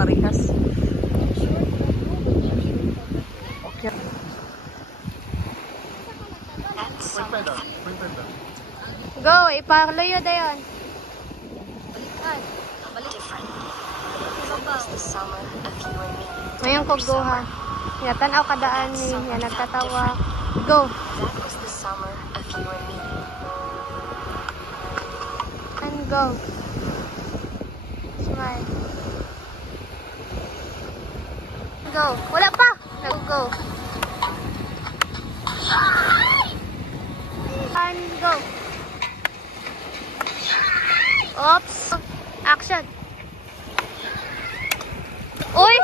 parehas. Okay. Go, ipakluyo dayon. Balikan. Balikan. Ngayon ko go ha. Ya, tanaw kadaan ni, yan nagtatawa. Go. And go. Smile. Go. Wala pa. Go. And go. Oops. Action. Uy.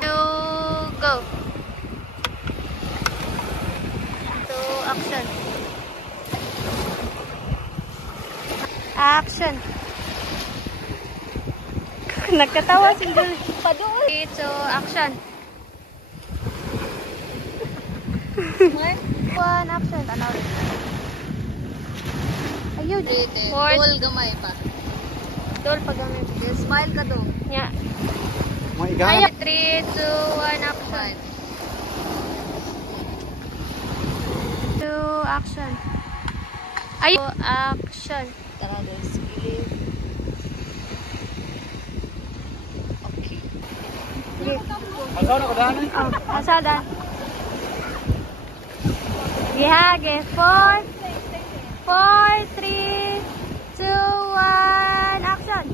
Go. Action. Action. Nagkatawa si Jul. Padoon. So, action. One, action. Tanaw rin. Ayun. Dol gamay pa. Dol pa gamay. Smile ka do. Yeah. Ayun. 3, 2, 1, action. Action. Ayun. Action. Tara guys, gilid. Okay. Asaw na ko daan. Asadan. Gihage. 4, 3, 2, 1, action.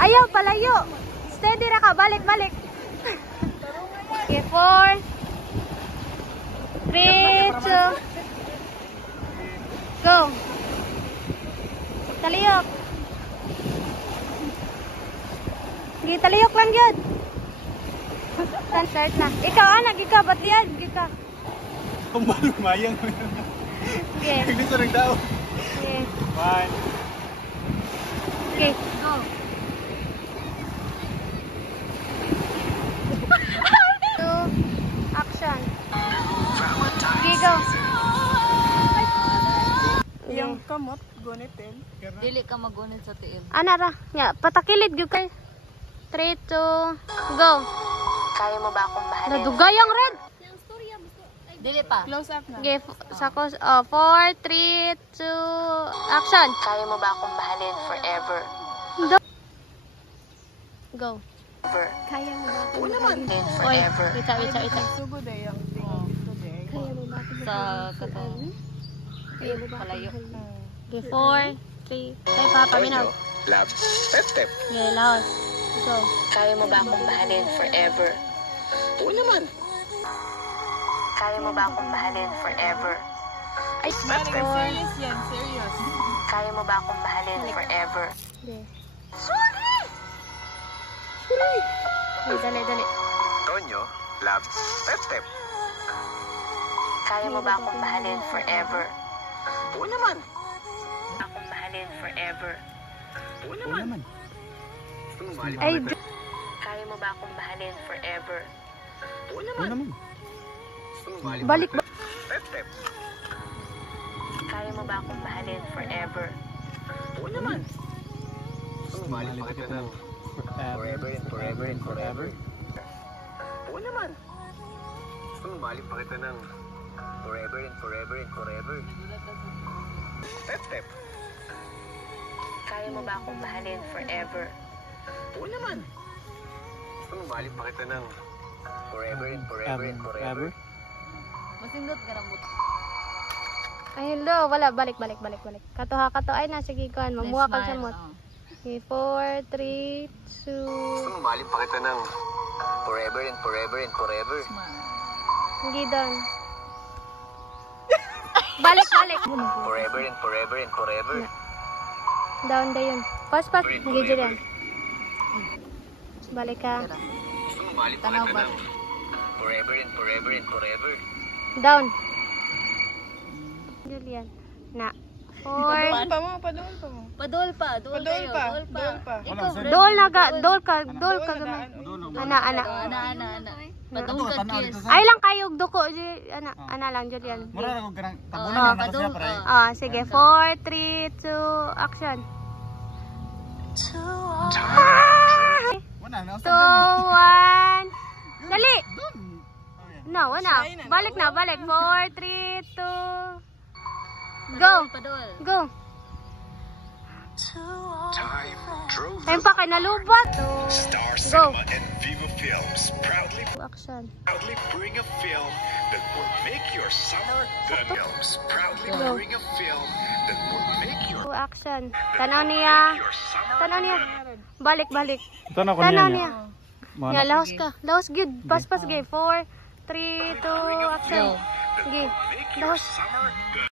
Ayaw, palayo. Steady na ka. Balik. Okay, 4, 3, 2, go. Taliyok. Sige, taliyok lang yun. Start na. Ikaw, anak, ikaw, ba't yan? Ikaw. Mayang. Okay. Dito nagdao. Okay. One. Okay, go. Action. Okay, go. Yung kamot, gunitin. Dili ka magunit sa tiil. Ana ra, nya patakilid gyud kay. 3, 2, go. Kaya mo ba akong mahalin? Nadugay ang red. Dili pa. Close up na. Okay, sakos 4, 3, 2, action. Kaya mo ba akong mahalin forever? Go. Kaya mo ba akong mahalin Oy, forever? ita. Sugo day ang tingin dito day. Kaya mo ba akong Sa katong Kaya mo ba akong palayo. Okay, 4, 3. Kay Papa Minaw. Love. Step. Okay, laos. Go. Kaya mo ba akong mahalin forever? Oo naman. Kaya mo ba akong mahalin forever? Ay, Serious yan, serious. Kaya mo ba akong mahalin forever? Okay. Ay, dali. Tonyo. Love. Step. Kaya mo ba akong mahalin forever? Oo naman. Akong mahalin forever. Oo naman. Ay, Kaya mo ba akong mahalin forever? Oo naman. balik ba? Step. Kaya mo ba akong mahalin forever? Oo naman. Sumali pa kita ng forever and forever. Oo naman. Sumali pa kita ng forever and forever. Step. Kaya mo ba akong mahalin forever? Oo naman. Sumali pa kita ng forever and forever. Masindot ka na mo. Ay, hello. Wala. Balik. Katuha. Ay, na. Sige, kuhan. Mamuha ka sa mot. Okay, 4, 3, 2. Sumali pa kita ng forever and forever. Hindi doon. Balik. Forever and forever. Down da yun. Pas. Hindi dyan. Balik ka. Sumali pa kita ng forever and forever. Down. Julian. Na. 4. Padol pa. Dol ka. Ana. Padung ka kiss. Ay lang kayo duko. Ana lang, Julian. Mura ako ganang tabunan na kasi pare. Sige. 4, 3, 2, action. Balik na, balik. 4, 3, 2. Go. Go. Time pa kayo nalubot. Star Go. Cinema and Viva Films proudly Action. bring a film that will make your summer. The films proudly Go. bring a film that will make your Action. Tanaw niya. summer. Tanaw niya. Balik, balik. Tanaw ko Tanaw niya. niya. Nga, lahos ka. Lahos, good. Pas, pas, gay. 4, 3, 2, action. Sige. Lahos. Summer.